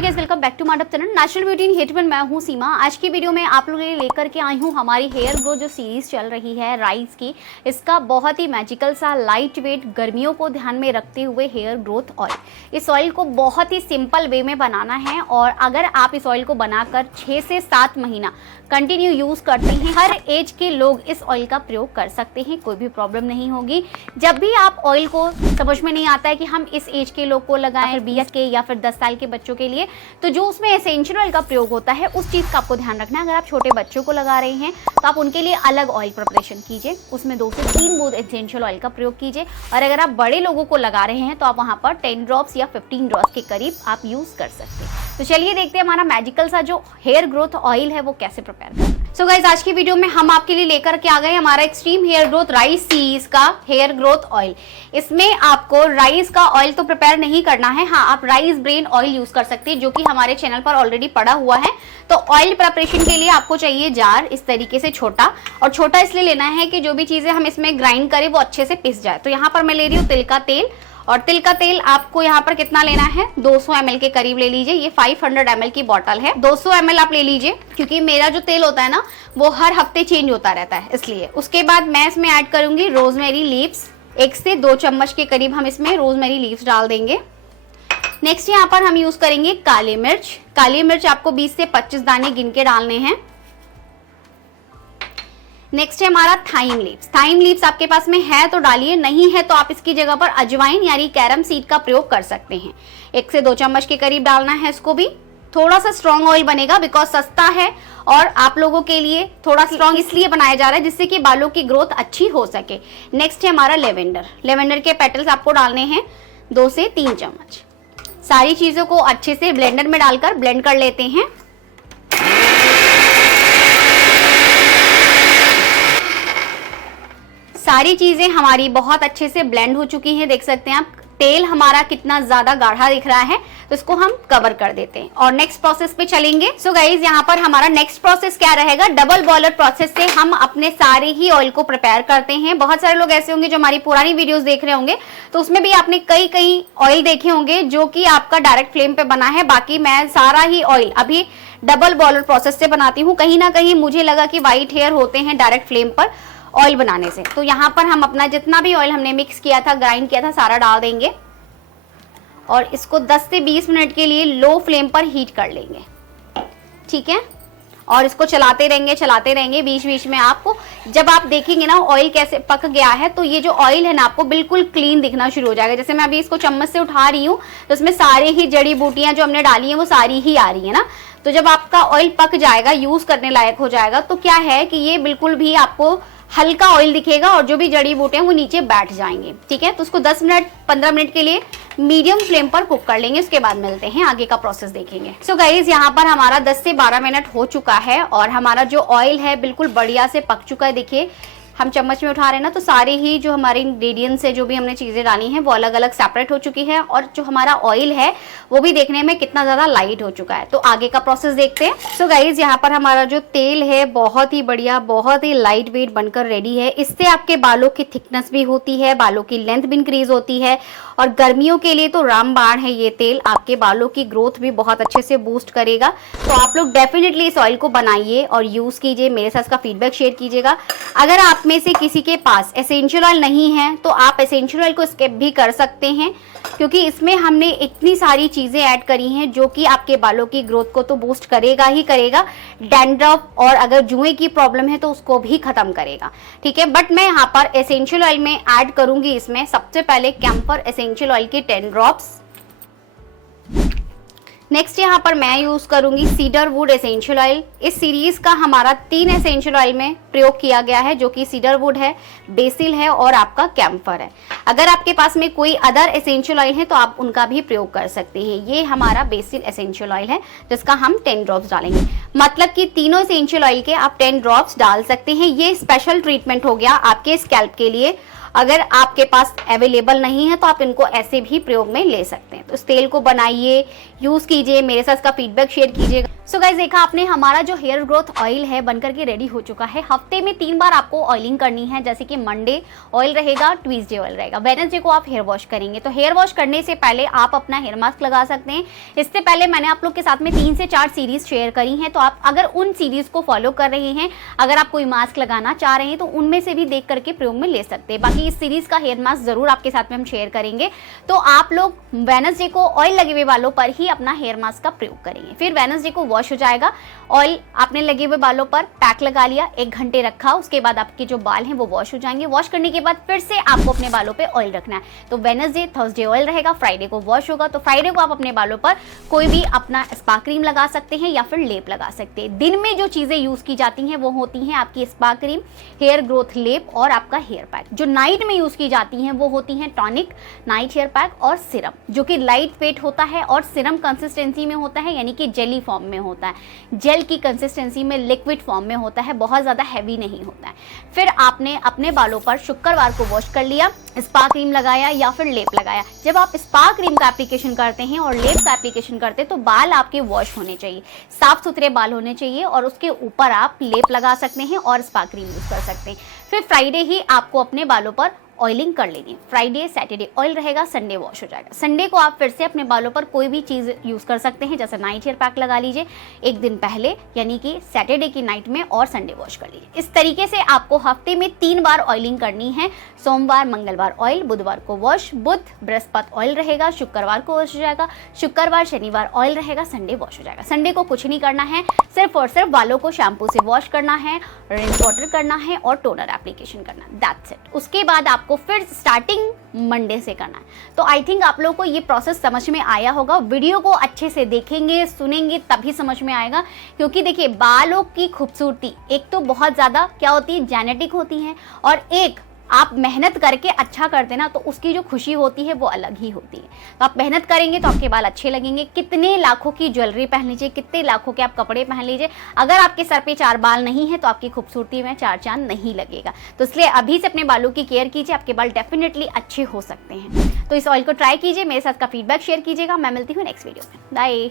Hi guys, welcome back to my channel natural beauty in hair. मैं हूं सीमा। आज की वीडियो में आप लोगों के लिए लेकर के आई हूं हमारी हेयर ग्रोथ जो सीरीज चल रही है राइज की। इसका बहुत ही मैजिकल सा लाइट वेट गर्मियों को ध्यान में रखते हुए हेयर ग्रोथ ऑयल। इस ऑयल को बहुत ही सिंपल वे में बनाना है और अगर आप इस ऑयल को बनाकर 6 से 7 महीना कंटिन्यू यूज करते हैं, हर एज के लोग इस ऑयल का प्रयोग कर सकते हैं, कोई भी प्रॉब्लम नहीं होगी। जब भी आप ऑयल को समझ में नहीं आता है कि हम इस एज के लोग को लगाएं, 20 के या फिर 10 साल के बच्चों के लिए, तो जो उसमें एसेंशियल ऑयल का प्रयोग होता है उस चीज़ का आपको ध्यान रखना है। अगर आप छोटे बच्चों को लगा रहे हैं तो आप उनके लिए अलग ऑयल प्रिपरेशन कीजिए, उसमें 2 से 3 बूंद एसेंशियल ऑयल का प्रयोग कीजिए। और अगर आप बड़े लोगों को लगा रहे हैं तो आप वहाँ पर 10 ड्रॉप्स या 15 ड्रॉप्स के करीब आप यूज़ कर सकते हैं। तो चलिए देखते हैं हमारा मैजिकल सा जो हेयर ग्रोथ ऑयल है वो कैसे प्रिपेयर करना है। सो गाइज, आज की वीडियो में हम आपके लिए लेकर के आ गए हमारा extreme hair growth rice series का हेयर ग्रोथ ऑयल। इसमें आपको राइस का ऑयल तो प्रिपेयर नहीं करना है, हाँ आप राइस ब्रेन ऑयल यूज कर सकते हैं जो कि हमारे चैनल पर ऑलरेडी पड़ा हुआ है। तो ऑयल प्रिपरेशन के लिए आपको चाहिए जार, इस तरीके से छोटा, और छोटा इसलिए लेना है कि जो भी चीजें हम इसमें ग्राइंड करें वो अच्छे से पिस जाए। तो यहाँ पर मैं ले रही हूँ तिल का तेल, और तिल का तेल आपको यहाँ पर कितना लेना है, 200 ml के करीब ले लीजिए। ये 500 ml की बॉटल है, 200 ml आप ले लीजिए, क्योंकि मेरा जो तेल होता है ना वो हर हफ्ते चेंज होता रहता है इसलिए। उसके बाद मैं इसमें ऐड करूंगी रोजमेरी लीव्स, 1 से 2 चम्मच के करीब हम इसमें रोजमेरी लीव्स डाल देंगे। नेक्स्ट यहाँ पर हम यूज करेंगे काली मिर्च। काली मिर्च आपको 20 से 25 दाने गिन के डालने हैं। नेक्स्ट है हमारा थाइम लीव्स। थाइम लीव्स आपके पास में है तो डालिए, नहीं है तो आप इसकी जगह पर अजवाइन यानी कैरम सीड का प्रयोग कर सकते हैं। 1 से 2 चम्मच के करीब डालना है इसको भी। थोड़ा सा स्ट्रॉन्ग ऑयल बनेगा बिकॉज सस्ता है और आप लोगों के लिए थोड़ा स्ट्रॉन्ग इसलिए बनाया जा रहा है जिससे कि बालों की ग्रोथ अच्छी हो सके। नेक्स्ट है हमारा लेवेंडर। लेवेंडर के पेटल्स आपको डालने हैं 2 से 3 चम्मच। सारी चीजों को अच्छे से ब्लेंडर में डालकर ब्लेंड कर लेते हैं। सारी चीजें हमारी बहुत अच्छे से ब्लेंड हो चुकी हैं, देख सकते हैं आप। तेल हमारा कितना ज्यादा गाढ़ा दिख रहा है, तो इसको हम कवर कर देते हैं और नेक्स्ट प्रोसेस पे चलेंगे। सो गाइज, यहाँ पर हमारा नेक्स्ट प्रोसेस क्या रहेगा, डबल बॉयलर प्रोसेस से हम अपने सारे ही ऑयल को प्रिपेयर करते हैं। बहुत सारे लोग ऐसे होंगे जो हमारी पुरानी वीडियोस देख रहे होंगे, तो उसमें भी आपने कई ऑयल देखे होंगे जो कि आपका डायरेक्ट फ्लेम पे बना है। बाकी मैं सारा ही ऑयल अभी डबल बॉयलर प्रोसेस से बनाती हूँ। कहीं ना कहीं मुझे लगा कि व्हाइट हेयर होते हैं डायरेक्ट फ्लेम पर ऑयल बनाने से, तो यहाँ पर हम अपना जितना भी ऑयल हमने मिक्स किया था, ग्राइंड किया था, सारा डाल देंगे और इसको 10 से 20 मिनट के लिए लो फ्लेम पर हीट कर लेंगे, ठीक है। और इसको चलाते रहेंगे बीच बीच में। आपको जब आप देखेंगे ना ऑयल कैसे पक गया है, तो ये जो ऑयल है ना आपको बिल्कुल क्लीन दिखना शुरू हो जाएगा। जैसे मैं अभी इसको चम्मच से उठा रही हूँ तो इसमें सारे ही जड़ी बूटियां जो हमने डाली हैं वो सारी ही आ रही है ना। तो जब आपका ऑयल पक जाएगा, यूज करने लायक हो जाएगा, तो क्या है कि ये बिल्कुल भी आपको हल्का ऑयल दिखेगा और जो भी जड़ी बूटे हैं वो नीचे बैठ जाएंगे, ठीक है। तो उसको 10 मिनट 15 मिनट के लिए मीडियम फ्लेम पर कुक कर लेंगे। उसके बाद मिलते हैं, आगे का प्रोसेस देखेंगे। सो गाइज, यहाँ पर हमारा 10 से 12 मिनट हो चुका है और हमारा जो ऑयल है बिल्कुल बढ़िया से पक चुका है। देखिए हम चम्मच में उठा रहे हैं ना, तो सारे ही जो हमारे इंग्रेडिएंट्स है, जो भी हमने चीजें डाली हैं वो अलग अलग सेपरेट हो चुकी है और जो हमारा ऑयल है वो भी देखने में कितना ज्यादा लाइट हो चुका है। तो आगे का प्रोसेस देखते हैं। सो गाइज, यहाँ पर हमारा जो तेल है बहुत ही बढ़िया, बहुत ही लाइट वेट बनकर रेडी है। इससे आपके बालों की थिकनेस भी होती है, बालों की लेंथ भी इंक्रीज होती है और गर्मियों के लिए तो रामबाण है ये तेल। आपके बालों की ग्रोथ भी बहुत अच्छे से बूस्ट करेगा। तो आप लोग डेफिनेटली इस ऑयल को बनाइए और यूज कीजिए, मेरे साथ इसका फीडबैक शेयर कीजिएगा। अगर आप में से किसी के पास एसेंशियल ऑयल नहीं है तो आप एसेंशियल ऑयल को स्किप भी कर सकते हैं, क्योंकि इसमें हमने इतनी सारी चीजें ऐड करी हैं जो कि आपके बालों की ग्रोथ को तो बूस्ट करेगा ही करेगा, डैंड्रफ और अगर जुएं की प्रॉब्लम है तो उसको भी खत्म करेगा, ठीक है। बट मैं यहाँ पर एसेंशियल ऑयल में ऐड करूंगी इसमें सबसे पहले कैम्फर एसेंशियल ऑयल की 10 ड्रॉप्स। नेक्स्ट यहाँ पर मैं यूज करूंगी सीडर वुड एसेंशियल ऑयल। इस सीरीज का हमारा 3 एसेंशियल ऑयल में प्रयोग किया गया है, जो कि सीडर वुड है, बेसिल है और आपका कैम्फर है। अगर आपके पास में कोई अदर एसेंशियल ऑयल है तो आप उनका भी प्रयोग कर सकते हैं। ये हमारा बेसिल एसेंशियल ऑयल है जिसका हम 10 ड्रॉप्स डालेंगे, मतलब कि तीनों एसेंशियल ऑयल के आप 10 ड्रॉप्स डाल सकते हैं। ये स्पेशल ट्रीटमेंट हो गया आपके स्कैल्प के लिए। अगर आपके पास अवेलेबल नहीं है तो आप इनको ऐसे भी प्रयोग में ले सकते हैं। तो इस तेल को बनाइए, यूज कीजिए, मेरे साथ इसका फीडबैक शेयर कीजिएगा। सो गाइस देखा आपने, हमारा जो हेयर ग्रोथ ऑयल है बनकर के रेडी हो चुका है। हफ्ते में 3 बार आपको ऑयलिंग करनी है, जैसे कि मंडे ऑयल रहेगा, ट्यूसडे ऑयल रहेगा, वेडनेसडे को आप हेयर वॉश करेंगे। तो हेयर वॉश करने से पहले आप अपना हेयर मास्क लगा सकते हैं। इससे पहले मैंने आप लोग के साथ में 3 से 4 सीरीज शेयर करी हैं, तो आप अगर उन सीरीज को फॉलो कर रहे हैं, अगर आप कोई मास्क लगाना चाह रहे हैं तो उनमें से भी देख करके प्रयोग में ले सकते हैं। बाकी इस सीरीज का हेयर मास्क जरूर आपके साथ में हम शेयर करेंगे। तो आप लोग वेडनेसडे को ऑयल लगे हुए बालों पर ही अपना हेयर मास्क का प्रयोग करेंगे। फिर वेडनेसडे को वॉश हो जाएगा, ऑयल आपने लगे हुए बालों पर पैक लगा लिया, 1 घंटे रखा, उसके बाद आपके जो बाल हैं वो वॉश हो जाएंगे। वॉश करने के बाद फिर से आपको अपने बालों पे ऑयल रखना है। तो वेडनेसडे थर्सडे ऑयल रहेगा, फ्राइडे को वॉश होगा। तो फ्राइडे को आप अपने बालों पर कोई भी अपना स्पा क्रीम लगा सकते हैं या फिर लेप लगा सकते हैं। दिन में जो चीजें यूज की जाती हैं वो होती हैं आपकी स्पा क्रीम, हेयर ग्रोथ लेप और आपका हेयर पैक। जो नाइट में यूज की जाती हैं वो होती हैं टॉनिक, नाइट हेयर पैक और सिरम, जो कि लाइट वेट होता है और सिरम कंसिस्टेंसी में होता है, यानी कि जेली फॉर्म में होता है। जेल की कंसिस्टेंसी में लिक्विड फॉर्म में होता है, बहुत ज़्यादा हैवी नहीं होता है। फिर आपने अपने बालों पर शुक्रवार को वॉश कर लिया, स्पा क्रीम लगाया या फिर लेप लगाया। जब आप स्पा क्रीम का एप्लीकेशन करते हैं और लेप का एप्लीकेशन करते हैं तो बाल आपके वॉश होने चाहिए, साफ सुथरे बाल होने चाहिए, और उसके ऊपर आप लेप लगा सकते हैं और स्पा क्रीम यूज कर सकते हैं। फिर फ्राइडे ही आपको अपने बालों पर ऑयलिंग कर लेनी है। फ्राइडे सैटरडे ऑयल रहेगा, संडे वॉश हो जाएगा। संडे को आप फिर से अपने बालों पर कोई भी चीज़ यूज़ कर सकते हैं, जैसे नाइट हेयर पैक लगा लीजिए 1 दिन पहले, यानी कि सैटरडे की नाइट में, और संडे वॉश कर लीजिए। इस तरीके से आपको हफ्ते में 3 बार ऑयलिंग करनी है। सोमवार मंगलवार ऑयल, बुधवार को वॉश, बुध बृहस्पति ऑयल रहेगा, शुक्रवार को वॉश हो जाएगा, शुक्रवार शनिवार ऑयल रहेगा, संडे वॉश हो जाएगा। संडे को कुछ नहीं करना है, सिर्फ और सिर्फ बालों को शैम्पू से वॉश करना है, रिंस वाटर करना है और टोनर एप्लीकेशन करना है, दैट्स इट। उसके बाद आपको फिर स्टार्टिंग मंडे से करना है। तो आई थिंक आप लोगों को ये प्रोसेस समझ में आया होगा। वीडियो को अच्छे से देखेंगे, सुनेंगे, तभी समझ में आएगा। क्योंकि देखिए, बालों की खूबसूरती एक तो बहुत ज़्यादा क्या होती है, जेनेटिक होती है, और एक आप मेहनत करके अच्छा करते ना तो उसकी जो खुशी होती है वो अलग ही होती है। तो आप मेहनत करेंगे तो आपके बाल अच्छे लगेंगे। कितने लाखों की ज्वेलरी पहन लीजिए, कितने लाखों के आप कपड़े पहन लीजिए, अगर आपके सर पे 4 बाल नहीं है तो आपकी खूबसूरती में 4 चांद नहीं लगेगा। तो इसलिए अभी से अपने बालों की केयर कीजिए, आपके बाल डेफिनेटली अच्छे हो सकते हैं। तो इस ऑयल को ट्राई कीजिए, मेरे साथ का फीडबैक शेयर कीजिएगा। मैं मिलती हूँ नेक्स्ट वीडियो में, बाय।